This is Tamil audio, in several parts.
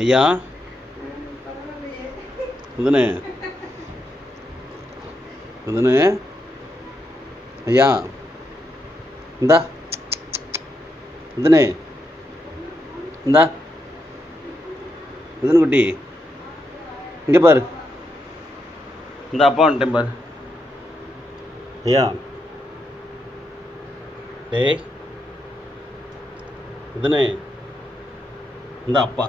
ஐயா இதுனே இதுனே ஐயா இந்தா இதுனே இந்தா இதுன்னு குட்டி இங்கே பாரு இந்த அப்பா வந்துட்டேன் பாரு ஐயா டேய் இதுனே இந்த அப்பா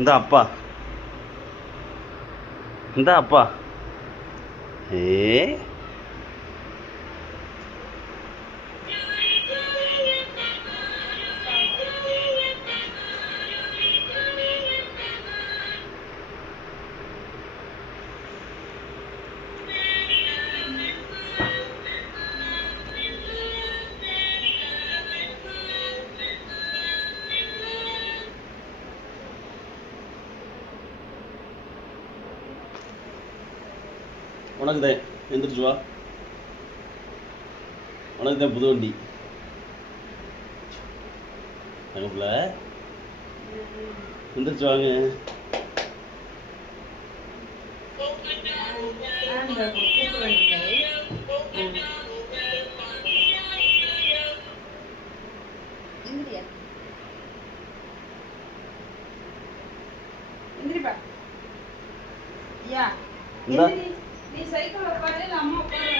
இந்த அப்பா இந்த அப்பா ஏ உனக்கு தான் எந்திரிச்சு வா உனக்கு தான் புது வண்டி தங்கப்பில் எந்திரிச்சு வாங்க இந்த நீ சைக்கிள் உட்காரு இல்ல அம்மா உட்காரு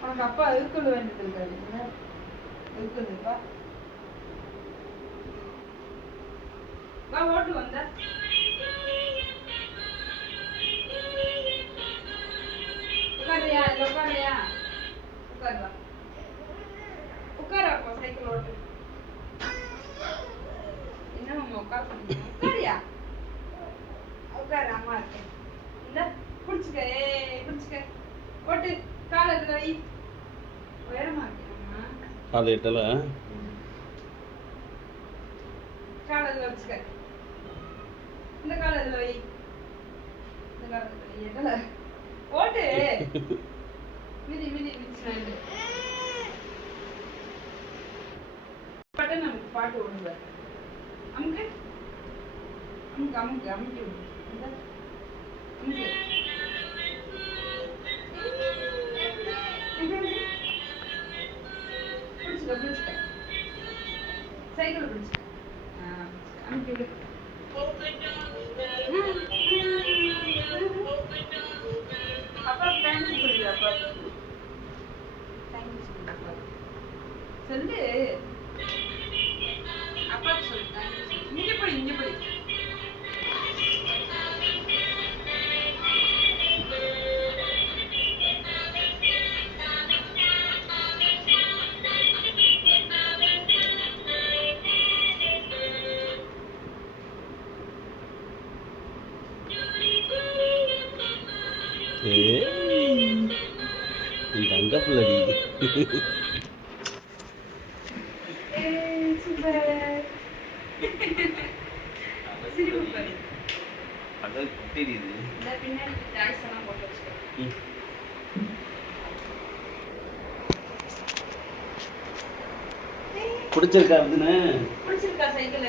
உனக்கு அப்பா இருக்குள்ள வேண்டியது இருக்காரு இருக்குதுப்பா வா ஓட்டு வந்த உட்காரியா இல்லை உட்காரியா உட்காருவா உட்காரப்பா சைக்கிள் ஓட்டு என்ன அம்மா உட்காரியா உட்காரு அம்மா இருக்கேன் இந்த பிடிச்சிக்க பிடிச்சிக்க ஓட்டு காலை இதில் வை உயரமா இருக்கேன் அம்மா காலை எட்டல காலை இதில் வச்சுக்க இந்த காலை இதில் வை இந்த காலை இதில் வை எட்டல ஓட்டு மிதி மிதி மிதிச்சு பட்ட நமக்கு பாட்டு ஓடுங்க அமுக்கு அமுக்கு அமுக்கு அமுக்கி விடு அமுக்கு பிடிச்சிக்க பிடிச்சிக்க சைக்கிள் பிடிச்சிக்க அமுக்கி விடு அப்பா தேங்க்ஸ் சொல்லு அப்பா தேங்க்ஸ் சொல்லு அப்பா சொல்லு அப்பா சொல்லு தேங்க்ஸ் இங்கே போய் இங்கே போய் தங்க பிள்ளடி பிடிச்சிருக்கா அதுன்னு பிடிச்சிருக்கா சைக்கிள்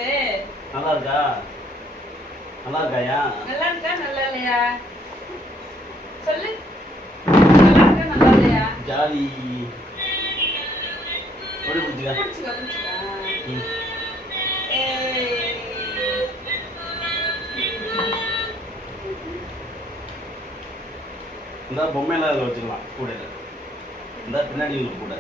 நல்லா இருக்கா நல்லா இருக்காயா நல்லா இருக்கா நல்லா இல்லையா சொல்லு நல்லா இருக்கா நல்லா இல்லையா ஜாலி ஓடி பிடிச்சிக்கா பிடிச்சிக்கா பிடிச்சிக்கா இந்த பொம்மையெல்லாம் அதில் வச்சுக்கலாம் கூடையில் இந்த பின்னாடி உங்களுக்கு கூட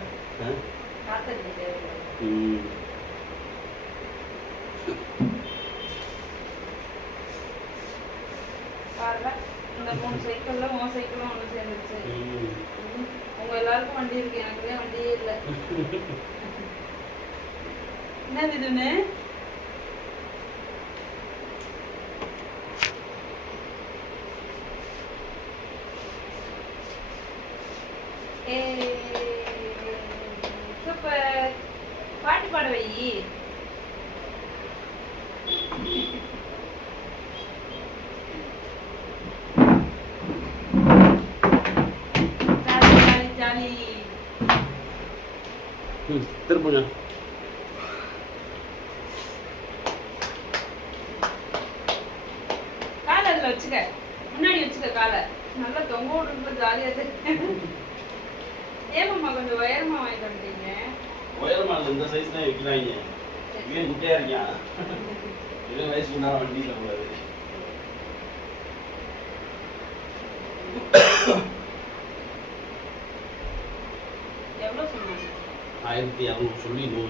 பாருங்க இந்த 3 சைக்கிள்ல உன் சைக்கிளும் ஒன்று சேர்ந்துருச்சு உங்க எல்லாருக்கும் வண்டி இருக்கு எனக்குவே வண்டியே இல்லை என்ன இதுன்னு சூப்பர் பாட்டு பாட வை திருப்புங்க. காலை அதில் வச்சுக்க, முன்னாடி வச்சுக்க காலை. நல்லா தொங்க விடுறது ஜாலியாக இருக்கு. ஏமாம்மா கொஞ்சம் உயரமா வாங்கிட்டு வந்துட்டீங்க. உயரமா இந்த சைஸ் தான் வைக்கிறாங்க. இவன் குட்டையா இருக்கான். இவன் வயசு முன்னாடி வண்டியில் கூடாது. எவ்வளோ சொன்னாங்க? 1200 சொல்லி 100.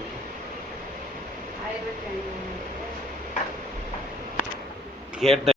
1500 கேட்டேன்.